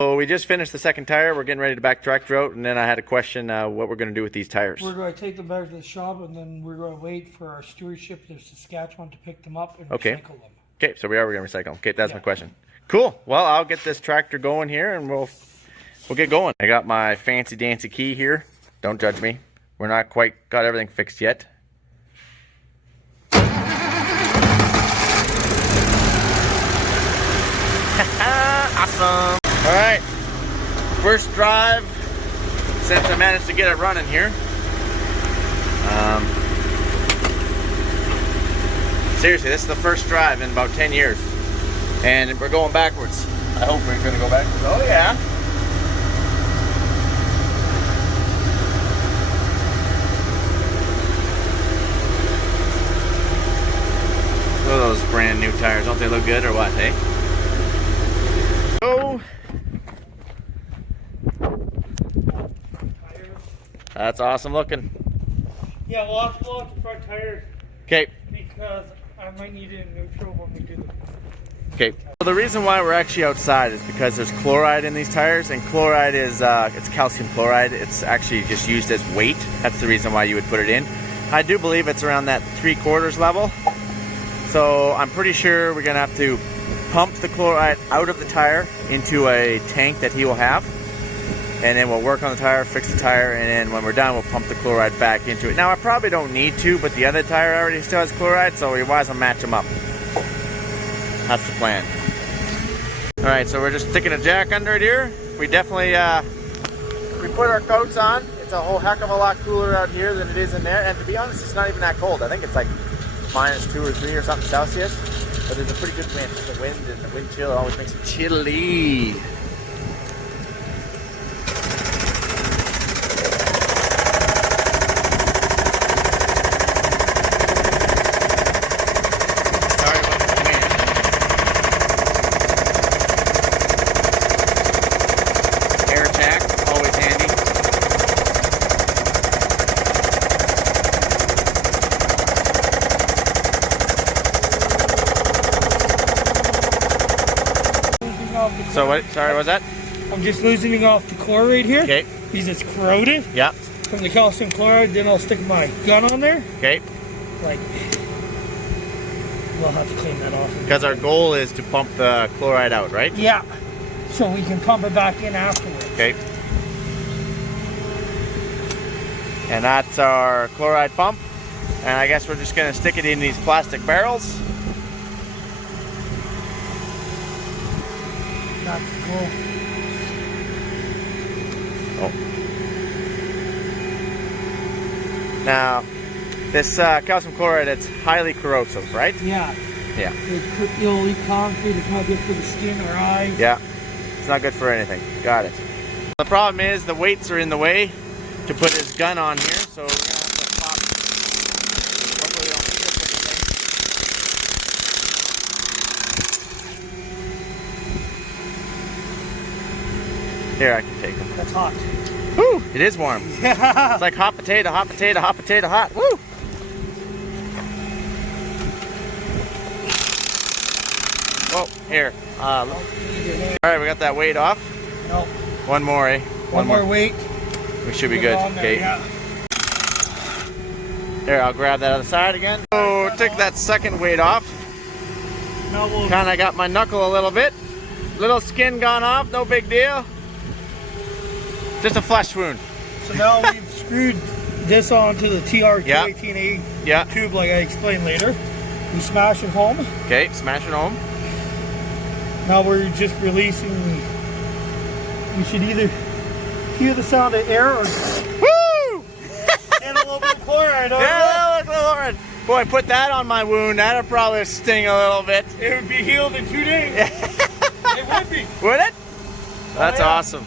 So we just finished the second tire. We're getting ready to back tractor out, and then I had a question what we're going to do with these tires. We're going to take them back to the shop, and then we're going to wait for our stewardship to Saskatchewan to pick them up and recycle them. Okay, so we're going to recycle them. Okay, that's my question. Cool. Well, I'll get this tractor going here, and we'll get going. I got my fancy dancy key here. Don't judge me. We're not quite got everything fixed yet. Awesome. All right, first drive since I managed to get it running here. Seriously, this is the first drive in about 10 years, and we're going backwards. I hope we're going to go backwards. Oh yeah. Look at those brand new tires. Don't they look good or what, hey? Oh. That's awesome looking. Yeah, we'll have to blow out the front tires. Okay. Because I might need it in neutral when we do them. Okay. So the reason why we're actually outside is because there's chloride in these tires, and chloride is it's calcium chloride. It's actually just used as weight. That's the reason why you would put it in. I do believe it's around that 3/4 level. So I'm pretty sure we're gonna have to pump the chloride out of the tire into a tank that he will have, and then we'll work on the tire, fix the tire, and then when we're done we'll pump the chloride back into it. Now I probably don't need to, but the other tire already still has chloride, so we might as well match them up. That's the plan. Alright, so we're just sticking a jack under it here. We definitely we put our coats on. It's a whole heck of a lot cooler out here than it is in there, and to be honest, it's not even that cold. I think it's like -2 or 3 or something Celsius. But there's a pretty good wind. The wind and the wind chill always makes it chilly. Sorry about the wind. Air jack, always handy. So what? Sorry, what was that? I'm just loosening off the chloride here. Okay. Because it's corroded. Yeah. From the calcium chloride. Then I'll stick my gun on there. Okay. Like, we'll have to clean that off. Because our goal is to pump the chloride out, right? Yeah. So we can pump it back in afterwards. Okay. And that's our chloride pump. And I guess we're just going to stick it in these plastic barrels. That's cool. Oh. Now, this calcium chloride, it's highly corrosive, right? Yeah. Yeah. You'll eat concrete. It's not good for the skin or eyes. Yeah. It's not good for anything. Got it. The problem is the weights are in the way to put his gun on here, so we're going to have to pop. Hopefully we don't trip anything. Here, I can take them. That's hot. Woo! It is warm. Yeah. It's like hot potato, hot potato, hot potato, hot. Woo! Oh, here. Alright, we got that weight off. No. One more, eh? One more weight. We should be good. Okay. Yeah. There, I'll grab that other side again. So, took that second weight off. Now we'll Kind of got my knuckle a little bit. Little skin gone off, no big deal. Just a flesh wound. So now we've screwed this onto the TR218A Yeah. tube like I explained later. We smash it home. Okay, smash it home. Now we're just releasing we should either hear the sound of air or Woo! get a little bit of chloride on Yeah, look, Lord. Boy, put that on my wound. That'd probably sting a little bit. it. It would be healed in 2 days. It would be. Would it? That's yeah. awesome.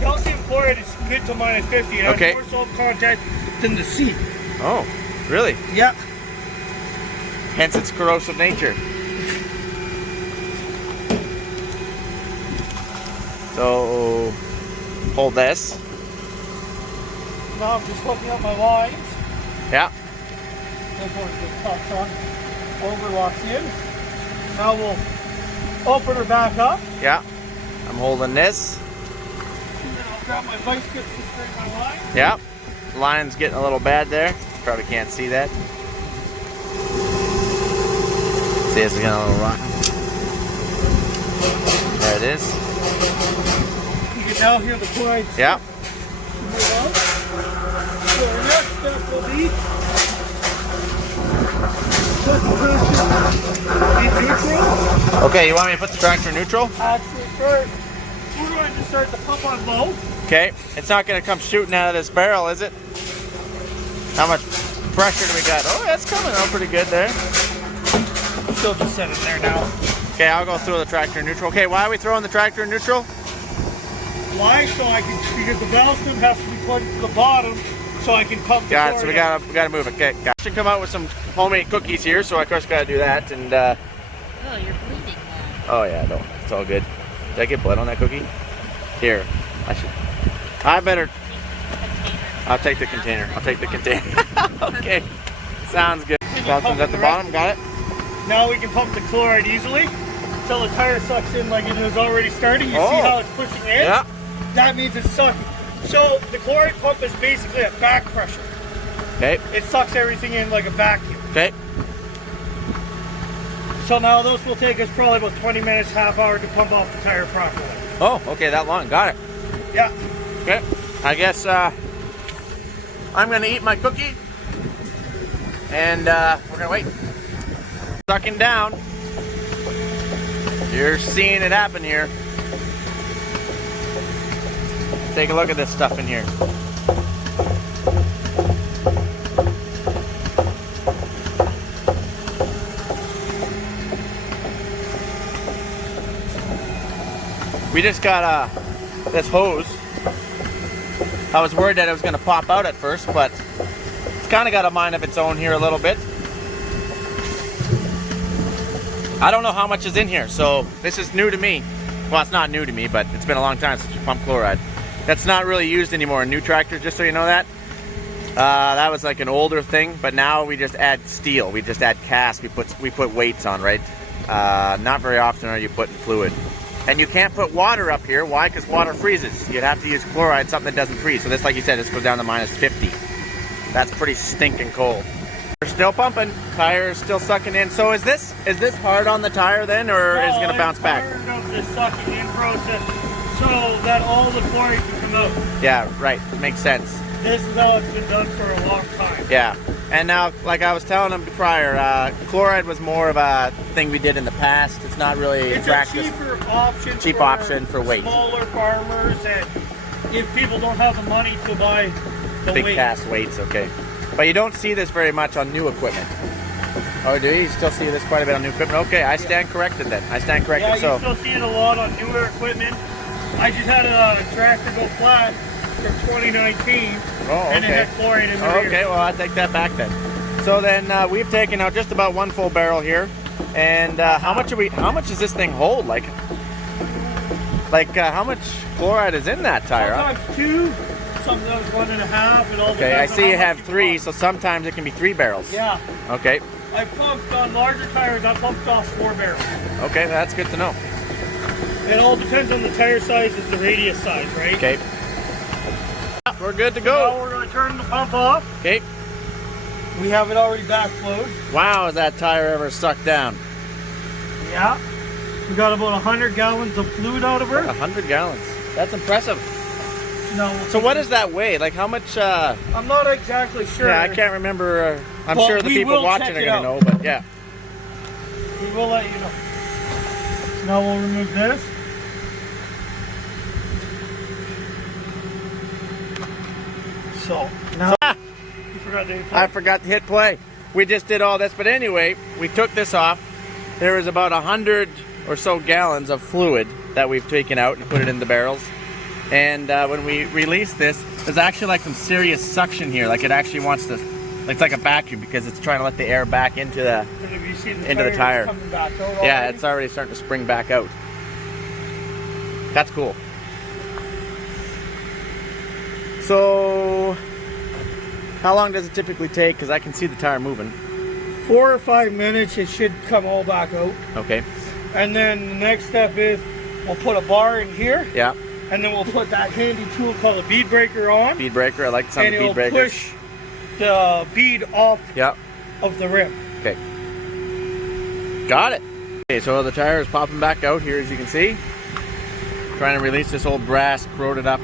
Calcium chloride is good to -50. It has Okay. more salt content than the sea. Oh, really? Yeah. Hence its corrosive nature. So, hold this. Now I'm just hooking up my lines. Yeah. This one just pops on, overlocks in. Now we'll open her back up. Yeah. I'm holding this. And then I'll grab my vice grips to straighten my line. Yep. Line's getting a little bad there. Probably can't see that. See, it's getting a little rotten. There it is. You can now hear the chloride. Yep. So our next step will be put the neutral. Okay, you want me to put the tractor in neutral? Actually, first, we're going to start the pump on low. Okay. It's not going to come shooting out of this barrel, is it? How much pressure do we got? Oh, that's coming out pretty good there. She'll just set it there now. Okay, I'll go throw the tractor in neutral. Okay, why are we throwing the tractor in neutral? Why? So I can, because the valve stem has to be put to the bottom so I can pump the Got it, so chloride out. we gotta move it. Okay, got it. Should come out with some homemade cookies here, so I of course gotta do that. And Oh, you're bleeding now. oh yeah, no, it's all good. Did I get blood on that cookie? Here, I better. I'll take the container. I'll take the container. Okay, sounds good. Falcon's at the bottom. Got it. Now we can pump the chloride easily until the tire sucks in like it is already starting. You see how it's pushing in? Yeah. That means it's sucking. So the chloride pump is basically a back pressure. Okay. It sucks everything in like a vacuum. Okay. So now this will take us probably about 20 minutes, half hour to pump off the tire properly. Oh, okay, that long. Got it. Yeah. Okay. I guess I'm gonna eat my cookie, and we're gonna wait. Sucking down. You're seeing it happen here. Take a look at this stuff in here. We just got this hose. I was worried that it was going to pop out at first, but it's kind of got a mind of its own here a little bit. I don't know how much is in here, so this is new to me. Well, it's not new to me, but it's been a long time since we pumped chloride. That's not really used anymore in new tractors, just so you know that. That was like an older thing, but now we just add steel. We just add cast. We put weights on, right? Not very often are you putting fluid. And you can't put water up here. Why? Because water freezes. You'd have to use chloride, something that doesn't freeze. So this, like you said, this goes down to minus 50. That's pretty stinking cold. We're still pumping. Tire is still sucking in. So is this hard on the tire then, or is it going to bounce back? Part of the sucking in process so that all the chloride can come out. Yeah, right. Makes sense. This is how it's been done for a long time. Yeah. And now, like I was telling them prior, chloride was more of a thing we did in the past. It's not really It's practice. a cheaper option. Cheap option for weight. Smaller farmers, and if people don't have the money to buy the Big weight. cast weights, okay. But you don't see this very much on new equipment. Oh, do you? You still see this quite a bit on new equipment? Okay, I stand corrected then. I stand corrected. Yeah, you So still see it a lot on newer equipment. I just had a tractor go flat from 2019, and it had chloride in the rear. Okay, well I'll take that back then. So then we've taken out just about one full barrel here, and how much does this thing hold? Like how much chloride is in that tire? Sometimes 2, sometimes 1.5. It all Okay, I depends see on you how have much 3, so sometimes it can be 3 barrels. Yeah. Okay. I pumped on larger tires. I pumped off 4 barrels. Okay, that's good to know. It all depends on the tire size, is the radius size, right? Okay. We're good to Now go. we're going to turn the pump off. Okay. We have it already backflowed. Wow, has that tire ever sucked down? Yeah. We got about 100 gallons of fluid out of her. 100 gallons. That's impressive. No. So what does that weigh? Like how much? I'm not exactly sure. Yeah, I can't remember. I'm Well, sure the we people will watching check are it going to out. know, but yeah. We will let you know. Now we'll remove this. So now you forgot to hit play. I forgot to hit play. We just did all this, but anyway, we took this off. There was about 100 or so gallons of fluid that we've taken out and put it in the barrels. And when we release this, there's actually like some serious suction here. Like it actually wants to, it's like a vacuum because it's trying to let the air back into the, And have you seen into the tire. coming back out yeah, already? it's already starting to spring back out. That's cool. So, how long does it typically take? Because I can see the tire moving. 4 or 5 minutes, it should come all back out. Okay. And then the next step is, We'll put a bar in here. Yeah. And then we'll put that handy tool called a bead breaker on. Bead breaker. I like the sound of bead breakers. And it'll push the bead off of the rim. Okay. Got it. Okay, so the tire is popping back out here, as you can see. Trying to release this old brass corroded up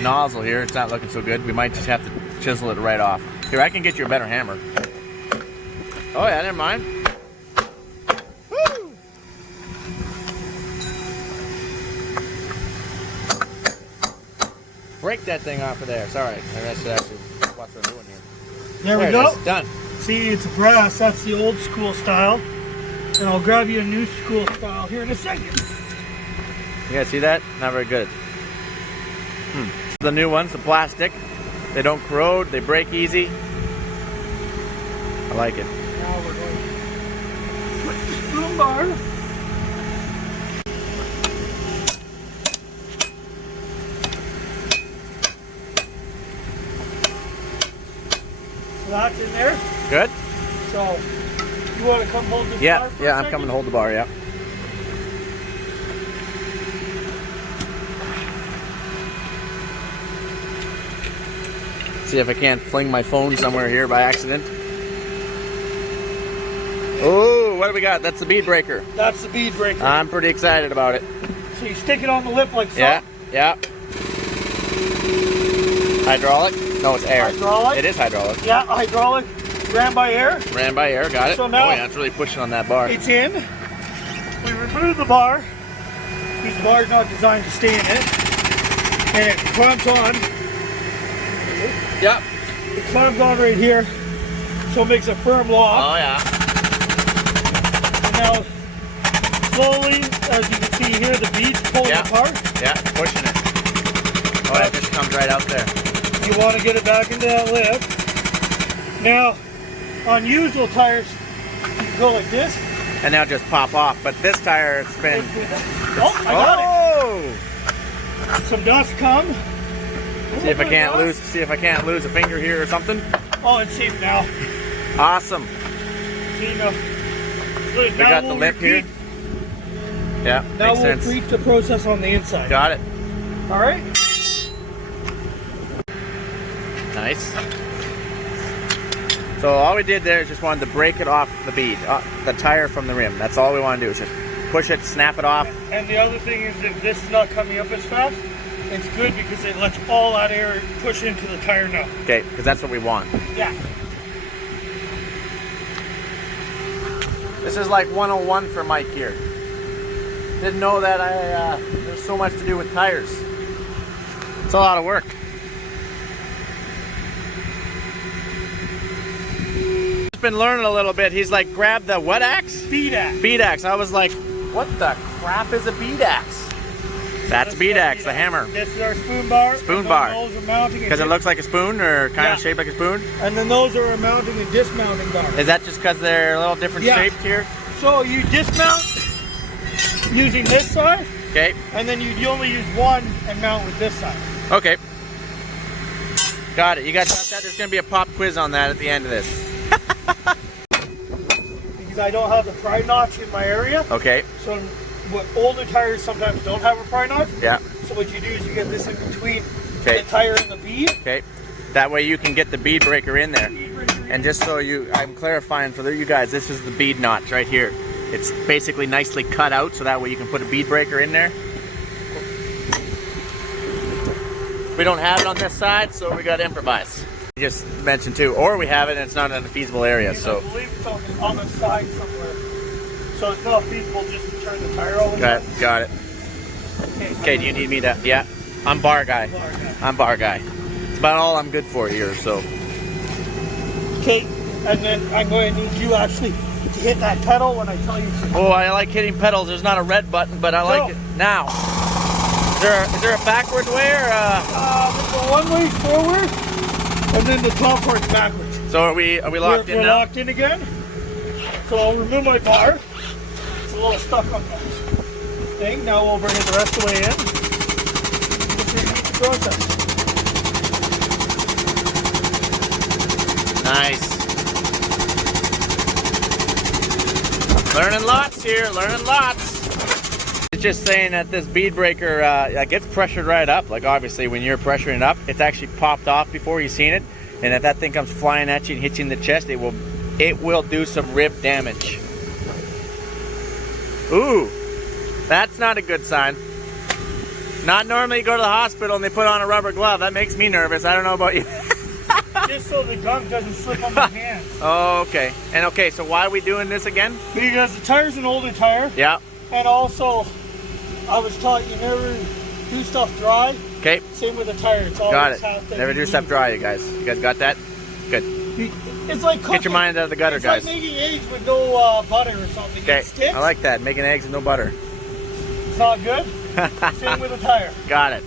nozzle here. It's not looking so good. We might just have to chisel it right off. Here, I can get you a better hammer. Oh yeah, never mind. Woo! Break that thing off of there. Sorry, I should actually watch what I'm doing here. There we go. It is. Done. See, it's brass. That's the old school style. And I'll grab you a new school style here in a second. You guys see that? Not very good. The new ones, the plastic, they don't corrode, they break easy. I like it. Now we're going to put the spoon bar. So that's in there. Good? So, you want to come hold this bar for a Yeah, I'm second? coming to hold the bar, yeah. See if I can't fling my phone somewhere here by accident. Oh, what do we got? That's the bead breaker. That's the bead breaker. I'm pretty excited about it. So you stick it on the lip like so. Yeah, yeah. Hydraulic? No, it's air. Hydraulic? It is hydraulic. Yeah, hydraulic. Ran by air. Ran by air, got it. So now oh yeah, it's really pushing on that bar. It's in. We remove the bar, because the bar is not designed to stay in it. And it clamps on. Yep. It clamps on right here, so it makes a firm lock. Oh yeah. And now, slowly, as you can see here, the bead's pulling apart. Yeah, pushing it. Oh, it just comes right out there. You want to get it back into that lip. Now, on usual tires, you can go like this. And now just pop off. But this tire, it's been... Oh, I got it. Some dust come. See if I can't lose. See if I can't lose a finger here or something. Oh, it's safe now. Awesome. See now. We got the lip here. Yeah, now makes we'll sense. repeat the process on the inside. Got it. All right. Nice. So all we did there is just wanted to break it off the bead, the tire from the rim. That's all we want to do is just push it, snap it off. And the other thing is, if this is not coming up as fast, it's good because it lets all that air push into the tire now. Okay, because that's what we want. Yeah. This is like 101 for Mike here. Didn't know that there's so much to do with tires. It's a lot of work. Just been learning a little bit. He's like, grab the what axe? Bead axe. Bead axe. I was like, what the crap is a bead axe? That's bead axe, the hammer. This is our spoon bar. Spoon bar. Those are mounting. Because it looks like a spoon, or kind of shaped like a spoon? And then those are a mounting and dismounting bar. Is that just because they're a little different shaped here? So you dismount using this side. Okay. And then you only use one and mount with this side. Okay. Got it. You guys got that? There's going to be a pop quiz on that at the end of this. Because I don't have the pry notch in my area. Okay. So what older tires sometimes don't have a pry notch. Yeah. So what you do is you get this in between the tire and the bead. Okay. That way you can get the bead breaker in there. And just so I'm clarifying for you guys, this is the bead notch right here. It's basically nicely cut out so that way you can put a bead breaker in there. We don't have it on this side, so we got to improvise. You just mentioned too, or we have it and it's not in a feasible area. So I believe it's on the side somewhere. So it's not feasible just to turn the tire all the way. Okay, got it. Okay, do you need me to? Yeah, I'm bar guy. I'm bar guy. It's about all I'm good for here. So. Okay, and then I'm going to need you actually to hit that pedal when I tell you to. Oh, I like hitting pedals. There's not a red button, but I like it now. Is there a backwards way or there's a one way forward, and then the top part's backwards. So are we locked in now? We're locked in again. So I'll remove my bar. It's a little stuck on the thing. Now we'll bring it the rest of the way in. Just repeat the process. Nice. Learning lots here, learning lots. It's just saying that this bead breaker gets pressured right up. Like obviously when you're pressuring it up, it's actually popped off before you've seen it. And if that thing comes flying at you and hits you in the chest, it will do some rib damage. Ooh, that's not a good sign. Not normally you go to the hospital and they put on a rubber glove. That makes me nervous. I don't know about you. Just so the gunk doesn't slip on my hands. Oh, okay. And okay, so why are we doing this again? Because the tire's an older tire. Yeah. And also, I was taught you never do stuff dry. Okay. Same with the tire. It's always Got it. half that Never you do stuff need. dry, you guys. You guys got that? Good. It's like cooking. Get your mind out of the gutter, it's guys. It's like making eggs with no butter or something. Okay. It sticks. I like that. Making eggs with no butter. It's not good. Same with the tire. Got it.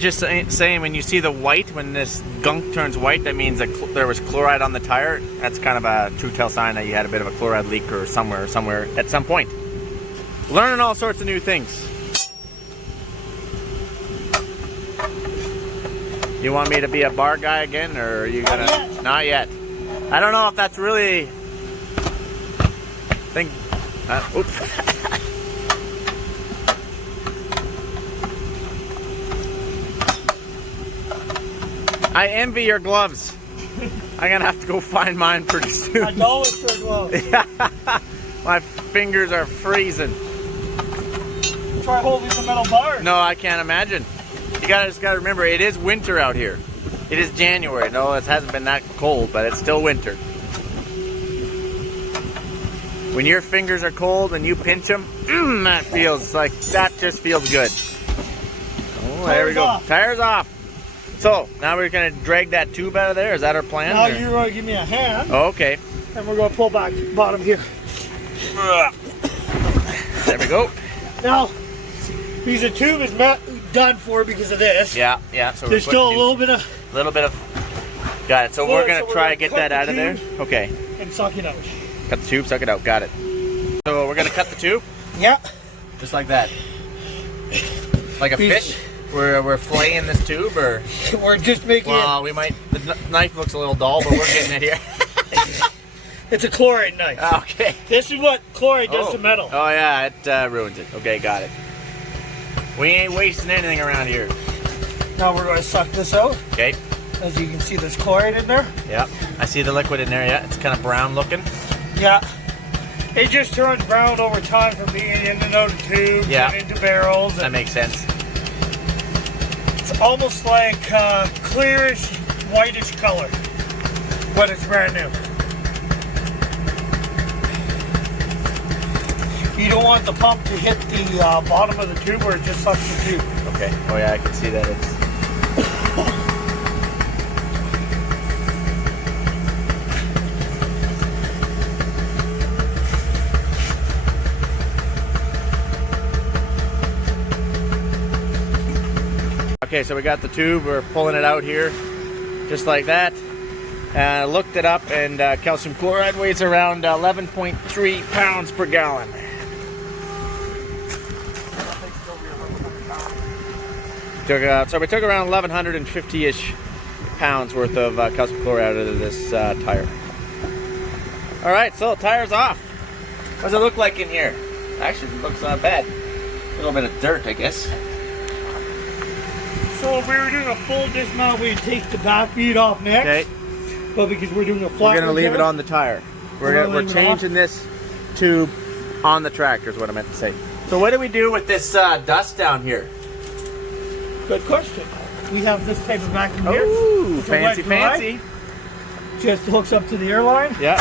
Just saying, when you see the white, when this gunk turns white, that means that there was chloride on the tire. That's kind of a true tell sign that you had a bit of a chloride leak or somewhere at some point. Learning all sorts of new things. You want me to be a bar guy again, or are you gonna? Not yet. I don't know if that's really. Oops. I envy your gloves. I'm gonna have to go find mine pretty soon. $1 for a glove. My fingers are freezing. Try holding the metal bar. No, I can't imagine. You just gotta remember, it is winter out here. It is January. No, it hasn't been that cold, but it's still winter. When your fingers are cold and you pinch them, that just feels good. Oh, there we go. Off. Tires off. So, now we're going to drag that tube out of there. Is that our plan? Now you're going to give me a hand. Oh, okay. And we're going to pull back bottom here. There we go. Now, because the tube is not done for because of this. Yeah. So there's still a little bit of... Got it. So we're going to try to get that out of there. Okay. And suck it out. Cut the tube, suck it out. Got it. So we're going to cut the tube? Yeah. Just like that. Like a fish? We're filleting this tube, or we're just making well, we might. The knife looks a little dull, but we're getting it here. It's a chloride knife. Okay. This is what chloride does to metal. Oh yeah, it ruins it. Okay, got it. We ain't wasting anything around here. Now we're going to suck this out. Okay. As you can see, there's chloride in there. Yeah, I see the liquid in there. Yeah, it's kind of brown looking. Yeah. It just turns brown over time from being in and out of tubes and into barrels. That makes sense. It's almost like clearish, whitish color, but it's brand new. You don't want the pump to hit the bottom of the tube where it just sucks the tube. Okay. Oh yeah, I can see that it's... Okay, so we got the tube, we're pulling it out here, just like that. I looked it up, and calcium chloride weighs around 11.3 pounds per gallon. So we took around 1,150-ish pounds worth of calcium chloride out of this tire. All right, so tire's off. What does it look like in here? Actually, it looks not bad. A little bit of dirt, I guess. So if we were doing a full dismount, we'd take the back bead off next. Okay. But because we're doing a flat, we're gonna leave it on the tire. We're changing this tube on the tractor is what I meant to say. So what do we do with this dust down here? Good question. We have this type of vacuum here. Ooh, fancy, fancy. Just hooks up to the airline. Yeah.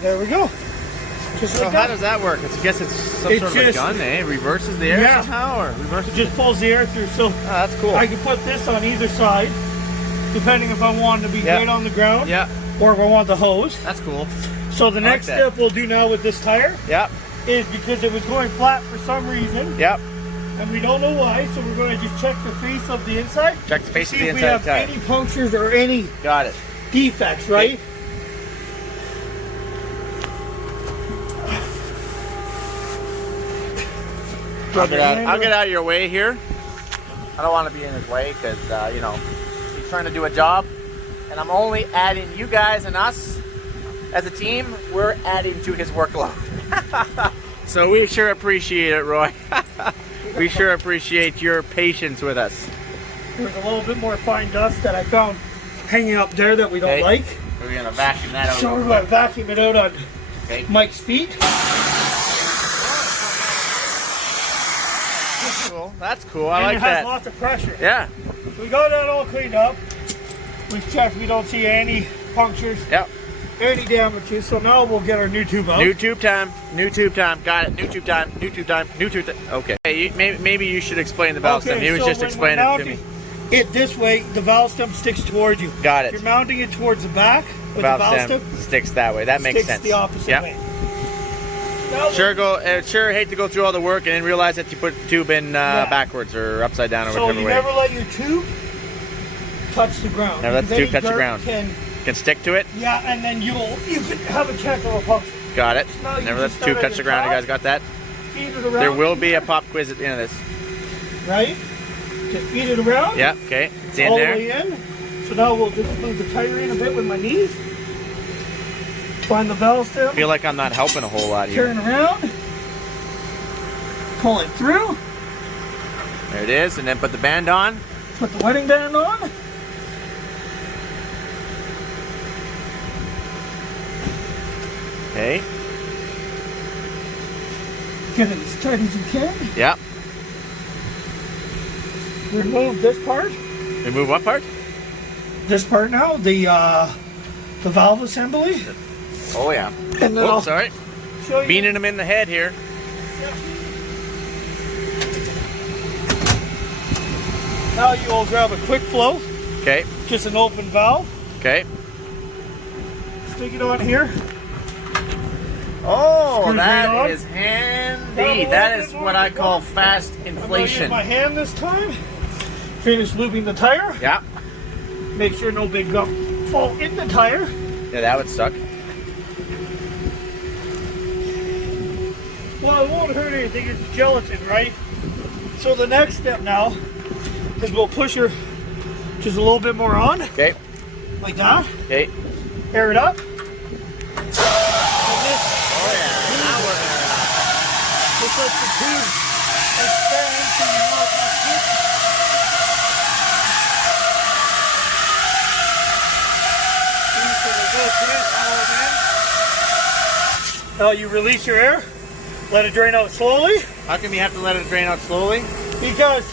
There we go. Just So like how that. does that work? I guess it's some sort of a gun, eh? Reverses the air somehow, or reverses? It just pulls the air through. So that's cool. I can put this on either side, depending if I want to be right on the ground, or if I want the hose. That's cool. So the next step we'll do now with this tire, is because it was going flat for some reason. And we don't know why, so we're going to just check the face of the inside. Check the face of the inside. See if we have any punctures or any defects, right? I'll get out of your way here. I don't want to be in his way because, you know, he's trying to do a job. And I'm only adding you guys and us as a team. We're adding to his workload. So we sure appreciate it, Roy. We sure appreciate your patience with us. There's a little bit more fine dust that I found hanging up there that we don't like. We're going to vacuum that out. So we're going to vacuum it out on Mike's feet. That's cool. That's cool. I like that. It has that. lots of pressure. Yeah. We got that all cleaned up. We've checked. We don't see any punctures. Yep. Any damages. So now we'll get our new tube out. New tube time. New tube time. Got it. New tube time. New tube time. New tube time. Okay. Hey, maybe you should explain the valve stem. He was just explaining it to me. It this way, the valve stem sticks towards you. Got it. If you're mounting it towards the back, the valve stem sticks that way. That makes sense. The opposite way. Sure hate to go through all the work and then realize that you put the tube in backwards or upside down or whichever way. So you never let your tube touch the ground. Never let the tube touch the ground. Can stick to it? Yeah, and then you can have a chance of a puncture. Got it. Never let the tube touch the ground. You guys got that? Feed it around. There will be a pop quiz at the end of this. Right? Just feed it around. Yeah, okay. It's in all there. The way in. So now we'll just move the tire in a bit with my knees. Find the valve stem. I feel like I'm not helping a whole lot here. Turn around. Pull it through. There it is, and then put the band on. Put the wedding band on. Okay. Get it as tight as you can. Yep. Remove this part. Remove what part? This part now, the valve assembly. Oh yeah. And then sorry. Beaning him in the head here. Yeah. Now you will grab a quick flow. Okay. Just an open valve. Okay. Stick it on here. Oh, Screws that right is handy. That is what I call fast inflation. I'm gonna use my hand this time. Finish lubing the tire. Yeah. Make sure no big gum fall in the tire. Yeah, that would suck. Well, it won't hurt anything. It's gelatin, right? So the next step now is we'll push her just a little bit more on. Okay. Like that. Okay. Air it up. Oh yeah, now we're airing up. Just let the tube expand so you know it's not good. Now you release your air, let it drain out slowly. How come you have to let it drain out slowly? Because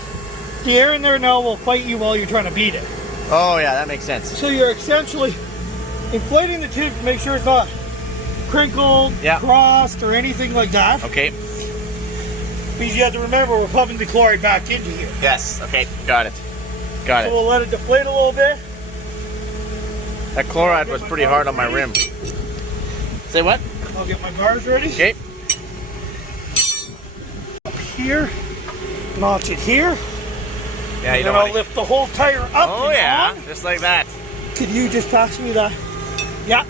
the air in there now will fight you while you're trying to beat it. Oh yeah, that makes sense. So you're essentially inflating the tube to make sure it's not crinkled, crossed, or anything like that. Okay. Because you have to remember we're pumping the chloride back into here. Yes, okay, got it. Got it. So we'll let it deflate a little bit. That chloride was pretty hard on my rim. Say what? I'll get my bars ready. Okay. Up here, notch it here. Yeah, you and then I'll lift the whole tire up. Oh yeah, just like that. Could you just pass me that? Yeah.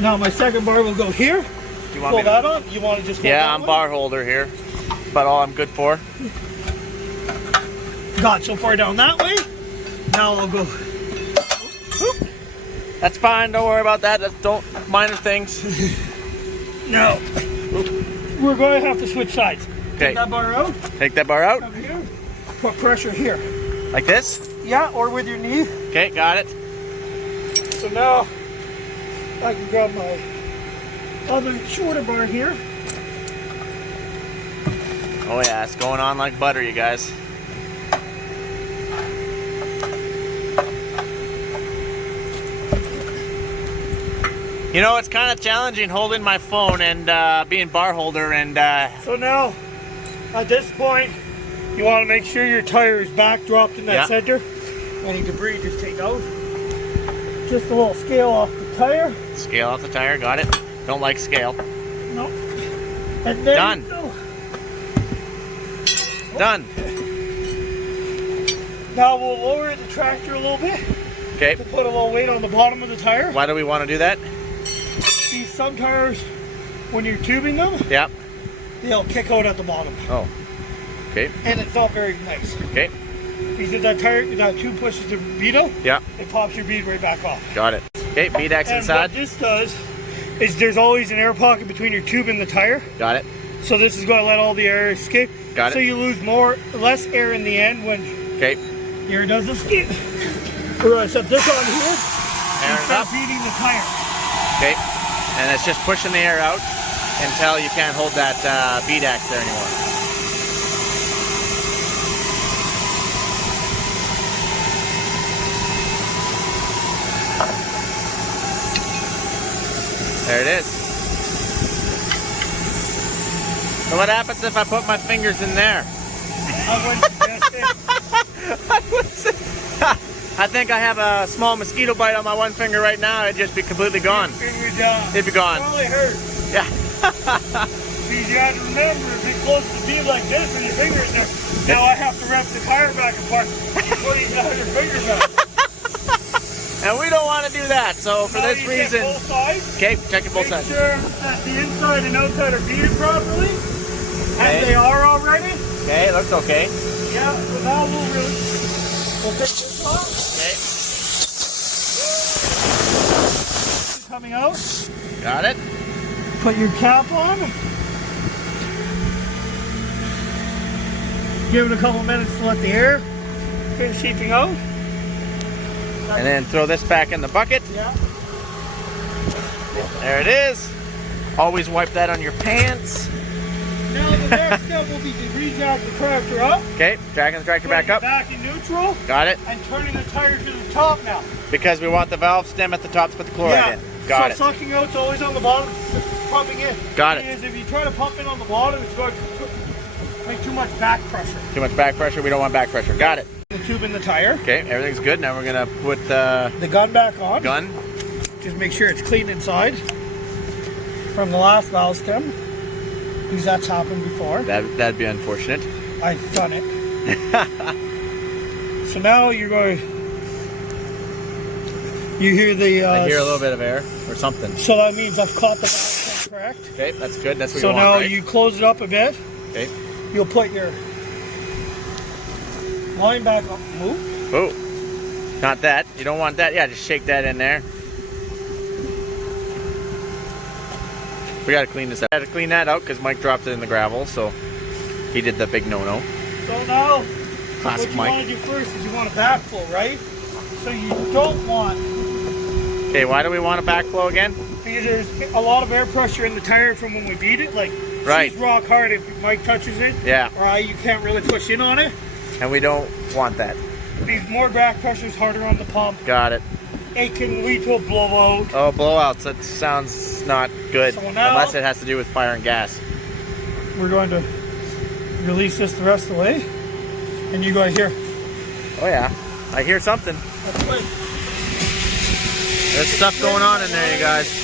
Now my second bar will go here. You want pull that on? You want to just hold that I'm one? bar holder here. About all I'm good for. Got so far down that way. Now I'll go. Whoop. That's fine. Don't worry about that. Don't minor things. No. We're going to have to switch sides. Okay. Take that bar out. Take that bar out. Over here. Put pressure here. Like this? Yeah, or with your knee. Okay, got it. So now I can grab my other shorter bar here. Oh yeah, it's going on like butter, you guys. You know, it's kind of challenging holding my phone and being bar holder and... So now, at this point, you want to make sure your tire is back dropped in that center. Any debris just take out. Just a little scale off the tire. Scale off the tire, got it. Don't like scale. No. And then done. Done. Now we'll lower the tractor a little bit. Okay. To put a little weight on the bottom of the tire. Why do we want to do that? See, some tires, when you're tubing them, they'll kick out at the bottom. Oh. Okay. And it's not very nice. Okay. Because if that tube pushes the bead out, Yeah. it pops your bead right back off. Got it. Okay, bead X And inside. what this does is there's always an air pocket between your tube and the tire. Got it. So this is going to let all the air escape. Got it. So you lose less air in the end when Okay. the air does escape. We're going to set this on here Air and it start up. beating the tire. Okay. And it's just pushing the air out until you can't hold that bead X there anymore. There it is. So what happens if I put my fingers in there? I wouldn't suggest it. I think I have a small mosquito bite on my one finger right now. It'd just be completely gone. It'd be gone. Probably hurt. Yeah. Because you have to remember, if it close to be like this with your fingers there, now I have to wrap the tire back apart before you got your fingers out. And we don't want to do that. So for Now this you check reason, both sides. okay, checking both Make sides. sure that the inside and outside are beaded properly, Okay. as they are already. Okay, looks okay. Yeah, so now we'll take this off. Okay, Coming out. got it. Put your cap on. Give it a couple minutes to let the air finish seeping out. And then throw this back in the bucket. Yeah. There it is. Always wipe that on your pants. Now the next step will be to rejack the tractor up. Okay, dragging the tractor back putting up. it back in neutral. Got it. And turning the tire to the top now. Because we want the valve stem at the top to put the chloride in. Got it. So sucking out's always on the bottom, pumping in. Got it. Because if you try to pump in on the bottom, it's going to make too much back pressure. Too much back pressure. We don't want back pressure. Got it. The tube in the tire. Okay, everything's good. Now we're gonna put the The gun back on. gun. Just make sure it's clean inside from the last valve stem. Because that's happened before. That'd be unfortunate. I've done it. So now you're going. You hear the. I hear a little bit of air or something. So that means I've caught the valve stem correct. Okay, that's good. That's what So you want, now right? you close it up a bit. Okay. You'll put your line back up. Move. Oh, not that. You don't want that. Yeah, just shake that in there. We gotta clean this out. I had to clean that out because Mike dropped it in the gravel, so he did the big no-no. So now, Classic what you Mike. want to do first is you want a backflow, right? So you don't want, Okay, why do we want a backflow again? because there's a lot of air pressure in the tire from when we beat it. Like, Right. it's rock hard if Mike touches it. Yeah. Or you can't really push in on it. And we don't want that. Because more back pressure is harder on the pump. Got it. It can lead to a blowout. Oh, blowouts. That sounds not good. So now- Unless it has to do with fire and gas. We're going to release this the rest of the way. And you go here. Oh yeah, I hear something. That's right. There's stuff going on in there, you guys.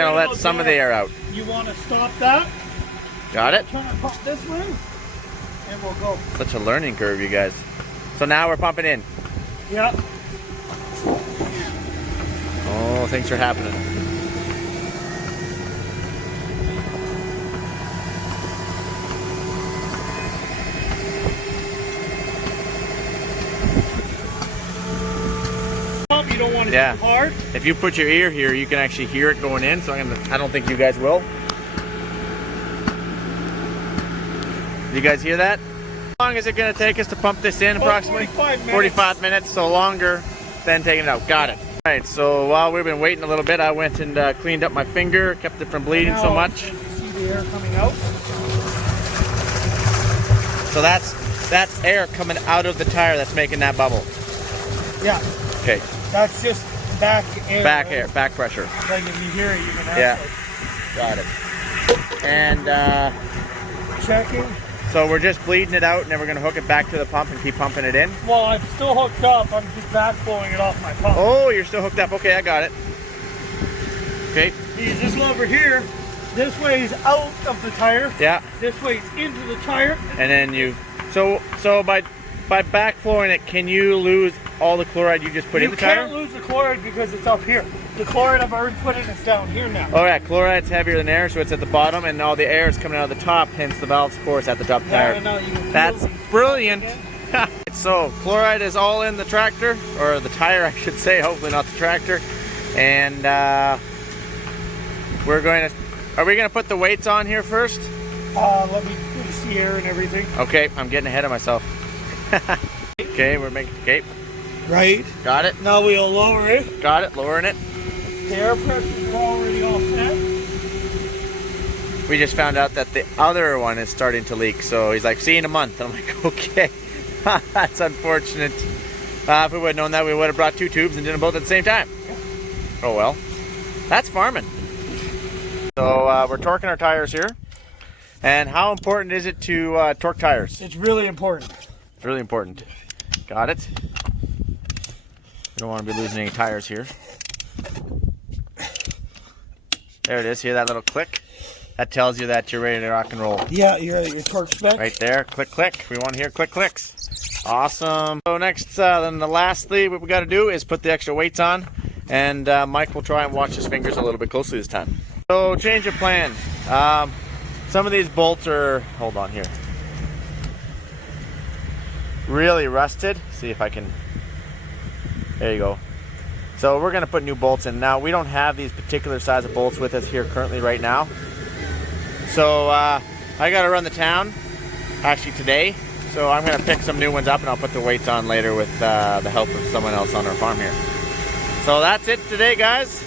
I'm gonna let some of the air out. You want to stop that. Got it? Turn it pump this way. And we'll go. Such a learning curve, you guys. So now we're pumping in. Yeah. Oh, things are happening. You don't want it Yeah. too hard. If you put your ear here, you can actually hear it going in. So I don't think you guys will. You guys hear that? How long is it going to take us to pump this in? About Approximately 45 minutes. 45 minutes, so longer than taking it out. Got it. All right, so while we've been waiting a little bit, I went and cleaned up my finger, kept it from bleeding so Now, much. as you see the air coming out. So that's air coming out of the tire that's making that bubble. Yeah. Okay, That's just back air. back right? air, back pressure. Like if you hear it, you can Yeah. actually Got it. And checking. so we're just bleeding it out, and then we're gonna hook it back to the pump and keep pumping it in. Well, I'm still hooked up. I'm just backflowing it off my pump. Oh, you're still hooked up. Okay, I got it. Okay, Because this lever here, this way is out of the tire. yeah. This way is into the tire. And then you, so by by backflowing it, can you lose all the chloride you just put in the tire? You can't lose the chloride because it's up here. The chloride I've already put in is down here now. Oh yeah, chloride's heavier than air, so it's at the bottom, and all the air is coming out of the top, hence the valve's course at the top of the tire. No, you can That's feel brilliant. So chloride is all in the tractor, or the tire I should say, hopefully not the tractor. And we're going to, are we going to put the weights on here first? Let me finish the air and everything. Okay, I'm getting ahead of myself. Okay, we're making, okay. Right. Got it. Now we'll lower it. Got it, lowering it. The air pressure's already all set. We just found out that the other one is starting to leak, so he's like, see you in a month. I'm like, okay. That's unfortunate. If we would have known that, we would have brought 2 tubes and did them both at the same time. Oh well. That's farming. So we're torquing our tires here. And how important is it to torque tires? It's really important. It's really important. Got it. We don't want to be losing any tires here. There it is. Hear that little click? That tells you that you're ready to rock and roll. Yeah, your torque spec. Right there. Click, click. We want to hear click, clicks. Awesome. So next, then the lastly, what we got to do is put the extra weights on. And Mike will try and watch his fingers a little bit closely this time. So change of plan. Some of these bolts are, hold on here, really rusted. See if I can, there you go. So we're gonna put new bolts in. Now we don't have these particular size of bolts with us here currently right now. So I gotta run the town, actually today. So I'm gonna pick some new ones up and I'll put the weights on later with the help of someone else on our farm here. So that's it today, guys.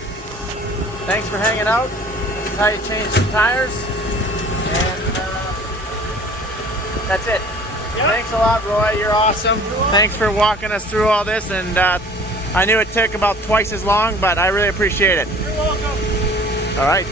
Thanks for hanging out. This is how you change some tires. And that's it. Yep. Thanks a lot, Roy. You're awesome. Thanks for walking us through all this. And I knew it took about twice as long, but I really appreciate it. You're welcome. All right.